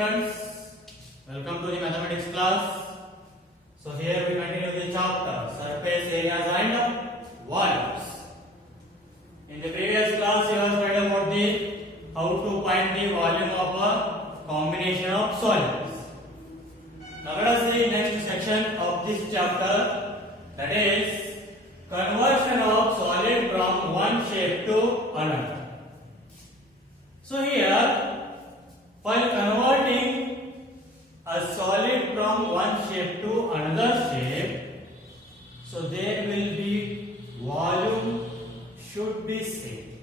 students, welcome to the mathematics class. So here we continue the chapter surface areas and volumes. In the previous class you have studied about the how to find the volume of a combination of solids. Now let us see next section of this chapter, that is conversion of solid from one shape to another. So here, while converting a solid from one shape to another shape, so there will be volume should be same.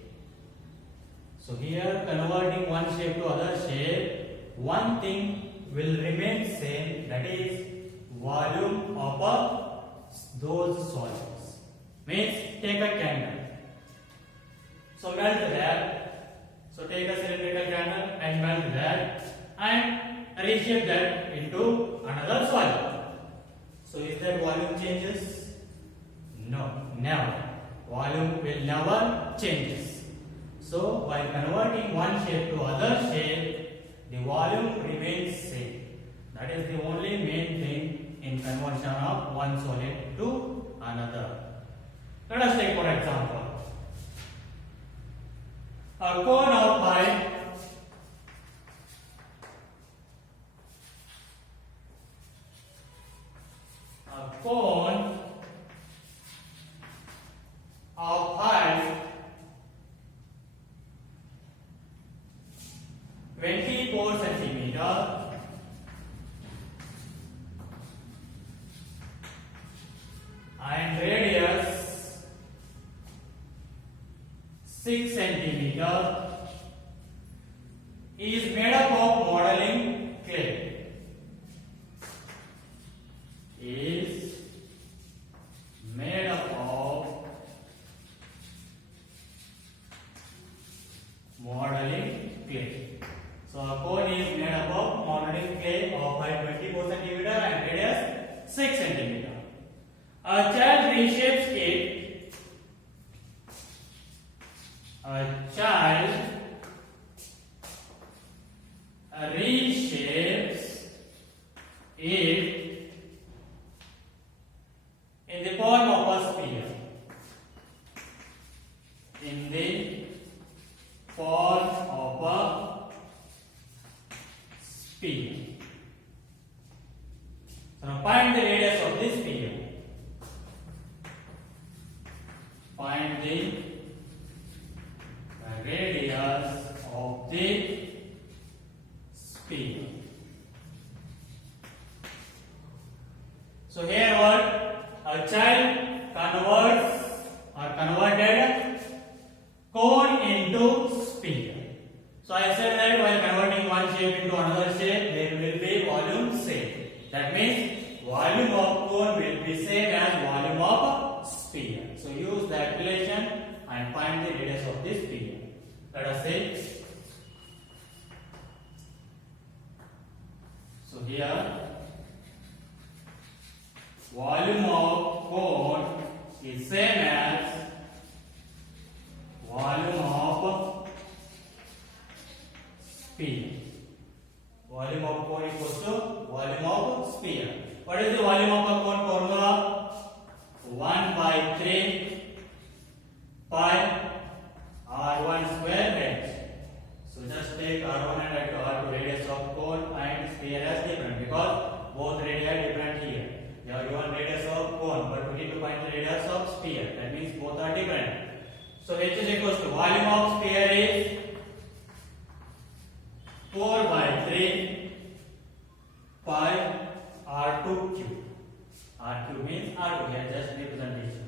So here converting one shape to other shape, one thing will remain same, that is volume of those solids. Means take a candle. So melt that. So take a cylindrical candle and melt that and reshape that into another solid. So is that volume changes? No, never. Volume will never changes. So while converting one shape to other shape, the volume remains same. That is the only main thing in conversion of one solid to another. Let us take for example a cone of pipe of height 24 centimeter and radius 6 centimeter is made up of modeling clay. Is made up of modeling clay. So a cone is made up of modeling clay of height 24 centimeter and radius 6 centimeter. A child reshapes it. A child reshapes it in the form of a sphere. In the form of a sphere. So now find the radius of this sphere. Find the radius of the sphere. So here what? A child converted cone into sphere. So I said that while converting one shape into another shape, there will be volume same. That means volume of cone will be same as volume of sphere. So use that relation and find the radius of this sphere. Let us say, so here volume of cone is same as volume of sphere. Volume of cone equals to volume of sphere. What is the volume of a cone formula? 1 by 3 pi r1 square h. So just take r1 and r2 radius of cone and sphere as different because both radii are different here. They are given radius of cone, but we need to find the radius of sphere. That means both are different. So h is equals to volume of sphere is 4 by 3 pi r2 cube. R2 means R2 here, just representation.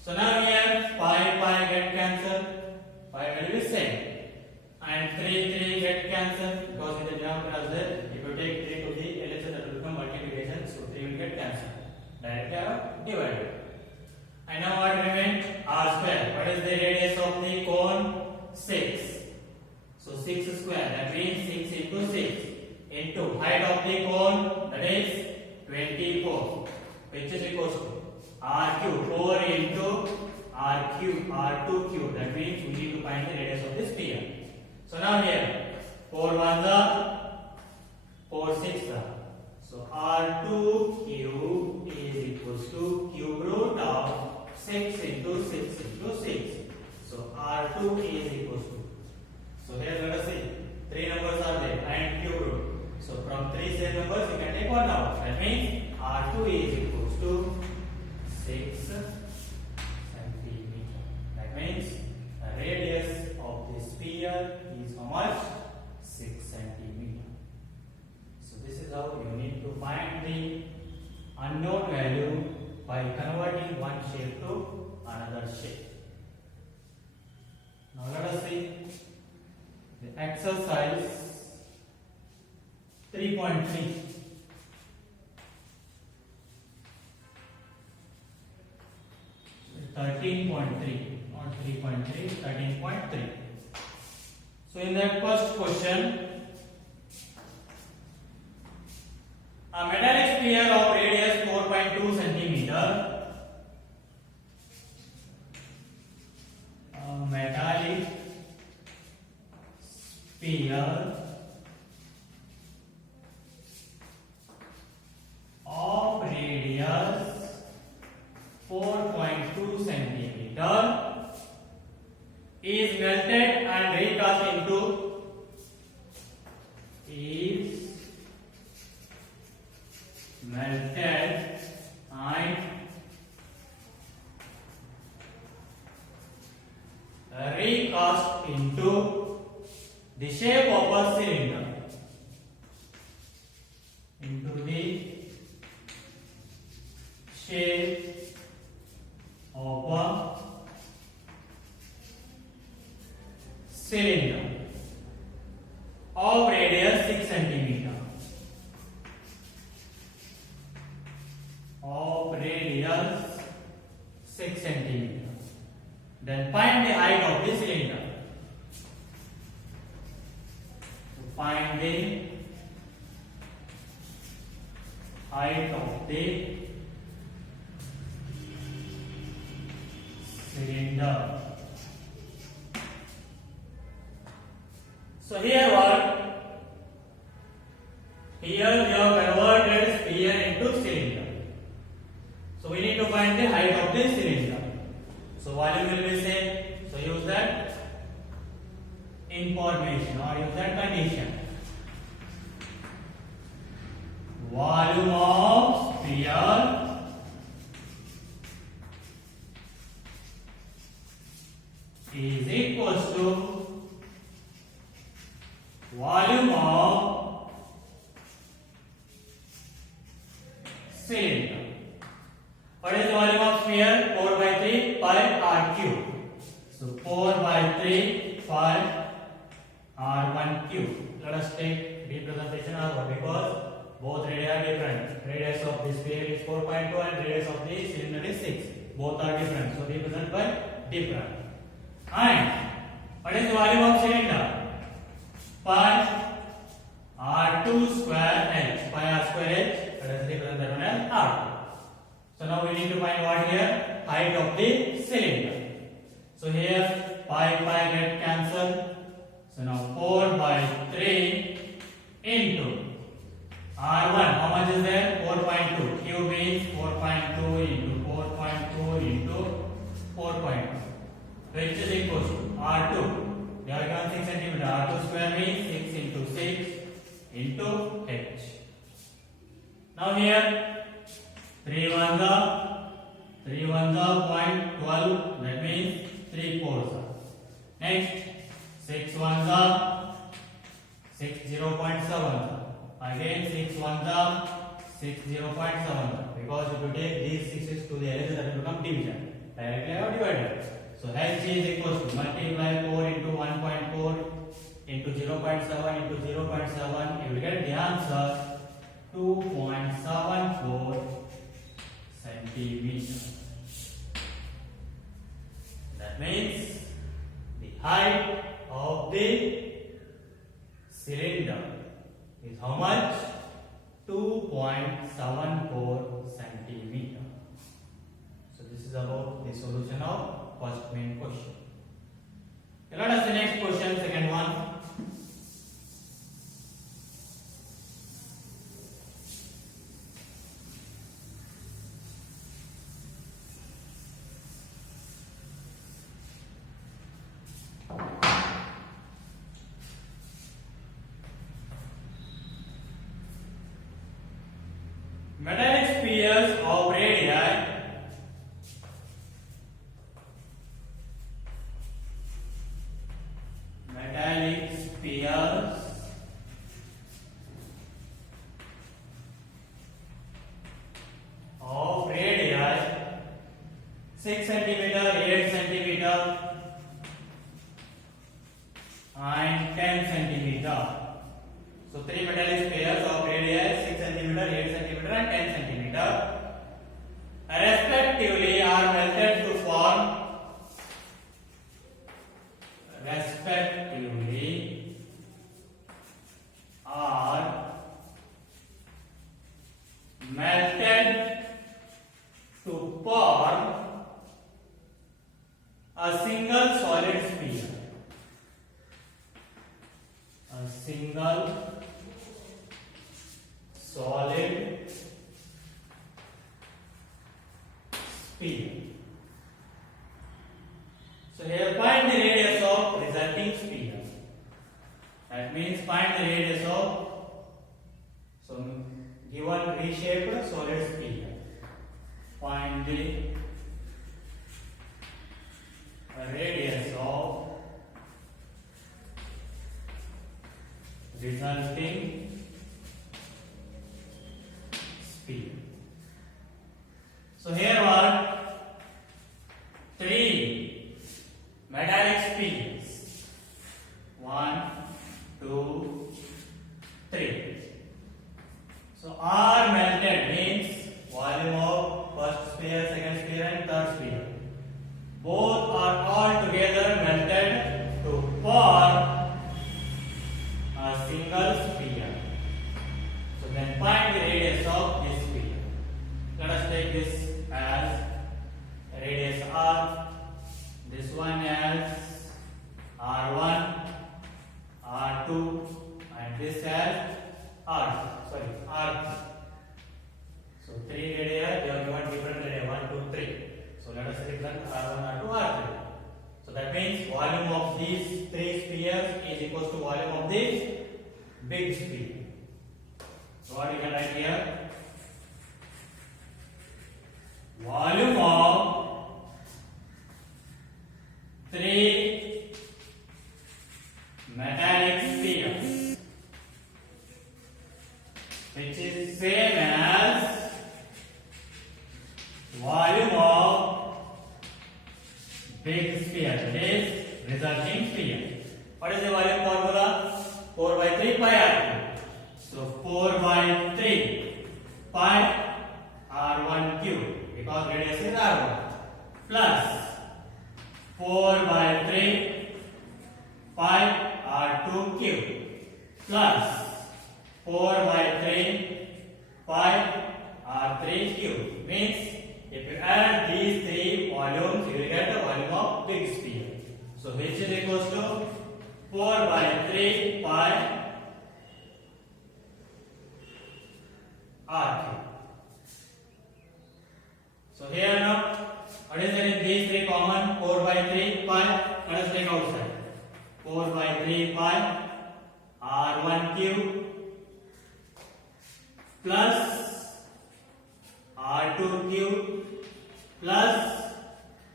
So now here pi get cancelled, pi will be same, and 3 get cancelled because in the denominator there, if you take 3 to the LHS that will become multiplication, so 3 will get cancelled. Directly I have divided. And now what remains? R square. What is the radius of the cone? 6. So 6 square, that means 6 into 6 into height of the cone, that is 24, which is equals to r cube, 4 into r cube, r2 cube. That means we need to find the radius of the sphere. So now here 4 1 the So R2 cube is equals to cube root of 6 into 6 into 6. So R2 is equals to. So here let us see. 3 numbers are there and cube root. So from 3 same numbers you can take one out. That means R2 is equals to 6 centimeter. That means the radius of the sphere is how much? 6 centimeter. So this is how you need to find the unknown value by converting one shape to another shape. Now let us see the exercise 3.3. So 13.3, not 3.3, 13.3. So in that first question, a metallic sphere of radius 4.2 centimeter. A metallic sphere of radius 4.2 centimeter is melted and recast into the shape of a cylinder. Into the shape of a cylinder of radius 6 centimeter. Of radius 6 centimeter. Then find the height of the cylinder. Find the height of the cylinder. So here what? Here we have converted sphere into cylinder. So we need to find the height of the cylinder. So volume will be same. So use that information or use that condition. Volume of sphere is equals to volume of cylinder. What is the volume of sphere? 4 by 3 pi r cube. So 4 by 3 pi r1 cube. Let us take representation of because both radii are different. Radius of the sphere is 4.2 and radius of the cylinder is 6. Both are different. So represent by different. And what is the volume of cylinder? Pi r2 square h. Pi r square h. Let us represent that one as r2. So now we need to find what here? Height of the cylinder. So here pi get cancelled. So now 4 by 3 into R1. How much is there? 4.2. Cube means 4.2 into 4.2 into 4.2. Which is equal to R2. They are given 6 centimeter. R2 square means 6 into 6 into h. Now here 3 ones are 0.12. That means 3 fours are. Next 6 ones are 0.7. Again 6 ones are 0.7. Because if you take these 6's to the edges, that will become division. Directly I have divided. So h is equal to multiply 4 into 1.4 into 0.7 into 0.7. You will get the answer 2.74 centimeter. That means the height of the cylinder is how much? 2.74 centimeter. So this is about the solution of first main question. Let us the next question, second one. and 10 centimeter. So three metallic spheres of radius 6 centimeter, 8 centimeter and 10 centimeter respectively are melted to form a single solid sphere. A single solid sphere. So here find the radius of resulting sphere. That means find the radius of given reshaped solid sphere. Find the radius of resulting sphere. So here are three metallic spheres. 1, 2, 3. So are melted means volume of first sphere, second sphere and third sphere. Both are all together melted to form a single sphere. So then find the radius of this sphere. Let us take this as radius r, this one as r1, r2 and this as r2. So three radii, they are given different radii, 1, 2, 3. So let us represent r1, r2, r3. So that means volume of these three spheres is equal to volume of this big sphere. So what you can write here? Volume of three metallic spheres, which is same as volume of big sphere, that is resulting sphere. What is the volume formula? 4 by 3 pi r2. So 4 by 3 pi r1 cube, because radius is r1, plus 4 by 3 pi r2 cube, plus 4 by 3 pi r3 cube. Means if you add these three volumes, you will get the volume of big sphere. So which is equals to 4 by 3 pi r cube. So here now, what is there in these three common? 4 by 3 pi. Let us take outside. 4 by 3 pi r1 cube plus r2 cube plus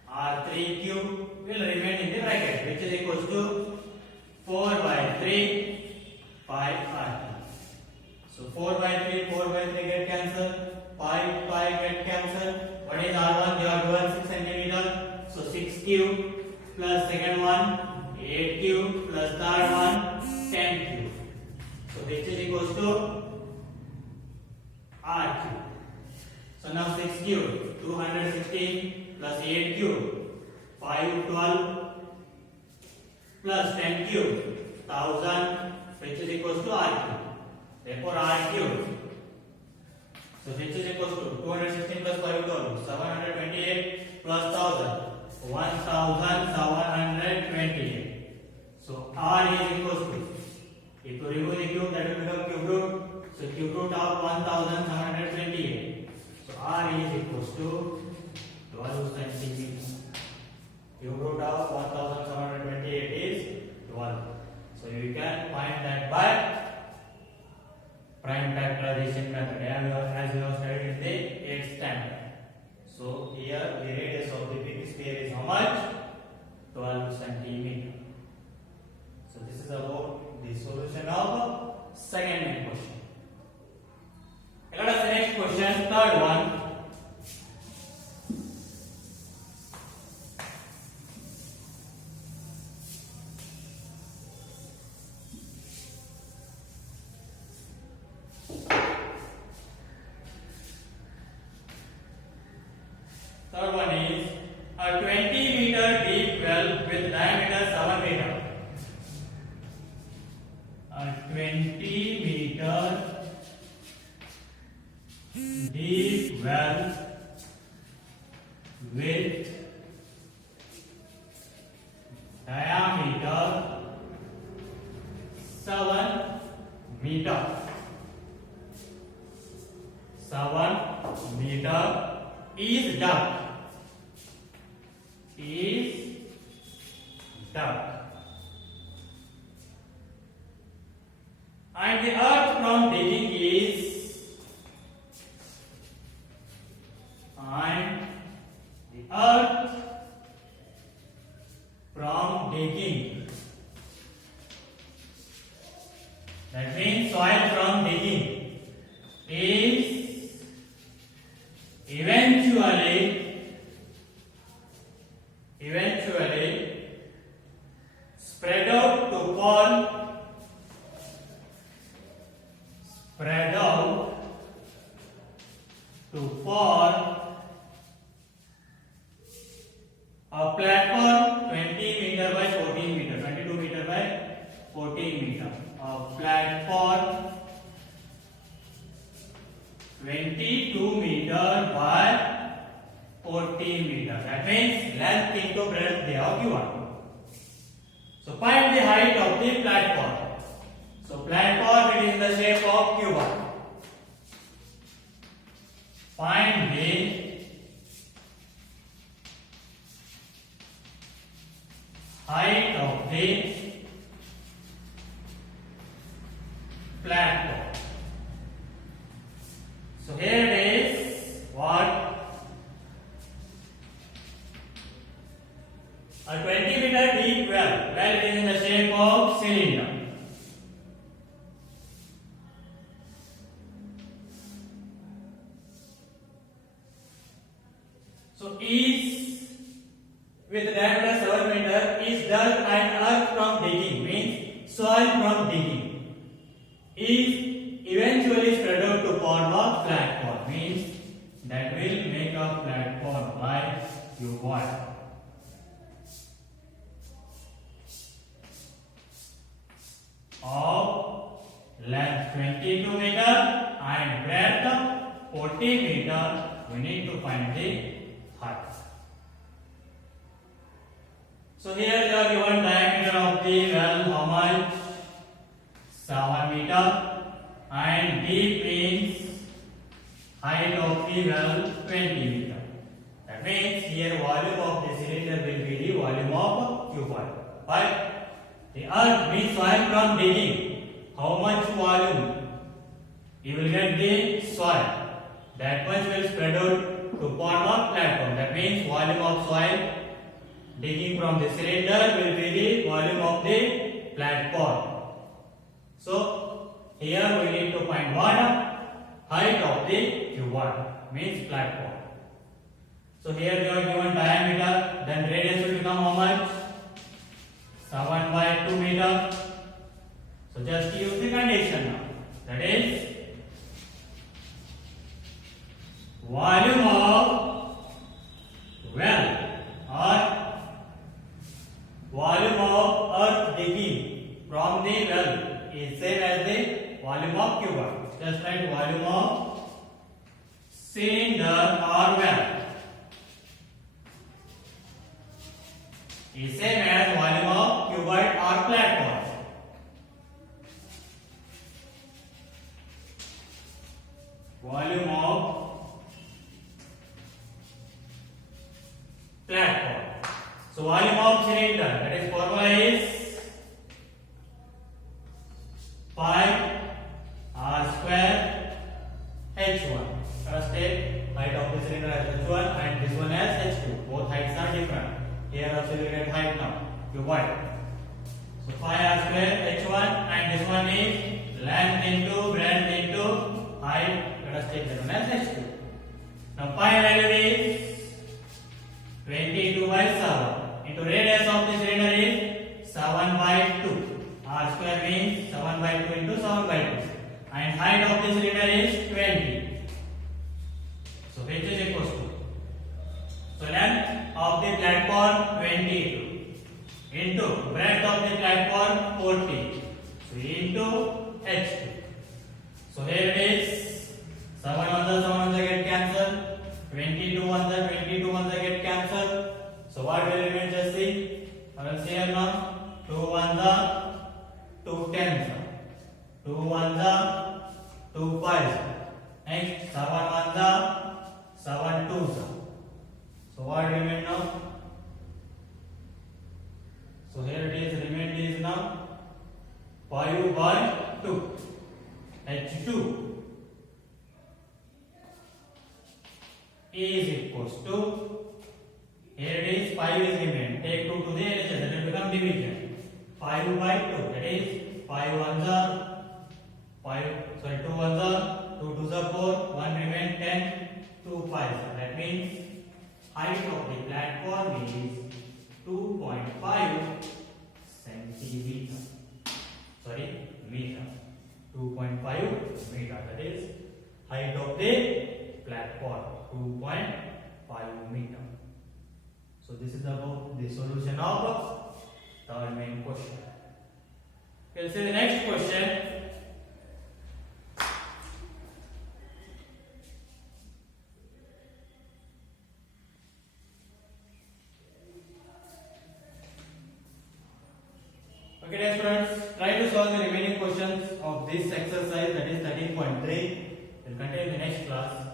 r3 cube will remain in the bracket, which is equals to 4 by 3 pi r. So 4 by 3 get cancelled, pi get cancelled. What is r1? They are given 6 centimeter. So 6 cube plus second one 8 cube plus third one 10 cube. So which is equals to r cube. So now 6 cube 216 plus 8 cube 512 plus 10 cube 1000, which is equals to r cube. Therefore r cube. So which is equals to 216 plus 512 728 plus 1000 1728. So r is equals to, if you remove the cube, that will become cube root. So cube root of 1728. So r is equals to 12 centimeters. Cube root of 1728 is 12. So you can find that by prime factorization method, as we have studied in the 8th standard. So here the radius of the big sphere is how much? 12 centimeters. So this is about the solution of second main question. Let us next question, third one. diameter 7 meter. A 20 meter deep well with diameter 7 meter. 7 meter is dug. And the earth from digging is that means soil from digging is eventually spread out to form a platform 20 meter by 14 meter, 22 meter by 14 meter. A platform 22 meter by 14 meter. That means length into breadth they are given. So find the height of the platform. So platform it is in the shape of cuboid. Find the height of the platform. So here it is what? A 20 meter deep well. Well, it is in the shape of cylinder. So is with diameter 7 meter is dug and earth from digging, means soil from digging, is eventually spread out to form a platform, means that will make a platform by cuboid. Of length 22 meter and breadth 40 meter, we need to find the height. So here they are given diameter of the well, how much? 7 meter, and deep means height of the well 20 meter. That means here volume of the cylinder will be the volume of cuboid. Right? The earth means soil from digging. How much volume? You will get the soil. That much will spread out to form a platform. That means volume of soil digging from the cylinder will be the volume of the platform. So here we need to find what? Height of the cuboid, means platform. So here we are given diameter, then radius will become how much? 7 by 2 meter. So just use the condition now. That is volume of well or volume of earth digging from the well is same as the volume of cuboid. Just write volume of cylinder or well is same as volume of cuboid or platform. Volume of platform. So volume of cylinder, that is formula is 5 r square h1. First take height of the cylinder as h1 and this one as h2. Both heights are different. Here also we get height now, cuboid. So 5 r square h1 and this one is length into breadth into height. Let us take that one as h2. Now pi value is 22 by 7 into radius of the cylinder is 7 by 2. R square means 7 by 2 into 7 by 2. And height of the cylinder is 20. So which is equals to? So length of the platform 22 into breadth of the platform 40. So into h2. So here it is. 7 on the get cancelled. 22 on the get cancelled. So what will remain? Just see. I will see here now. 2 on the 2 tens. 2 on the 2 fives. Next 7 on the 7 twos. So what remain now? So here it is. Remain is now 5 by 2. H2 is equals to, here it is 5 is remain. Take 2 to the LHS, that will become division. 5 by 2, that is 5 ones are 2 ones are 2 twos are 4, 1 remain 10, 2 fives. That means height of the platform is 2.5 centimeter. Sorry, meter. 2.5 meter, that is height of the platform, 2.5 meter. So this is about the solution of the main question. We'll see the next question. Okay, dear students, try to solve the remaining questions of this exercise, that is 13.3. We'll continue in the next class.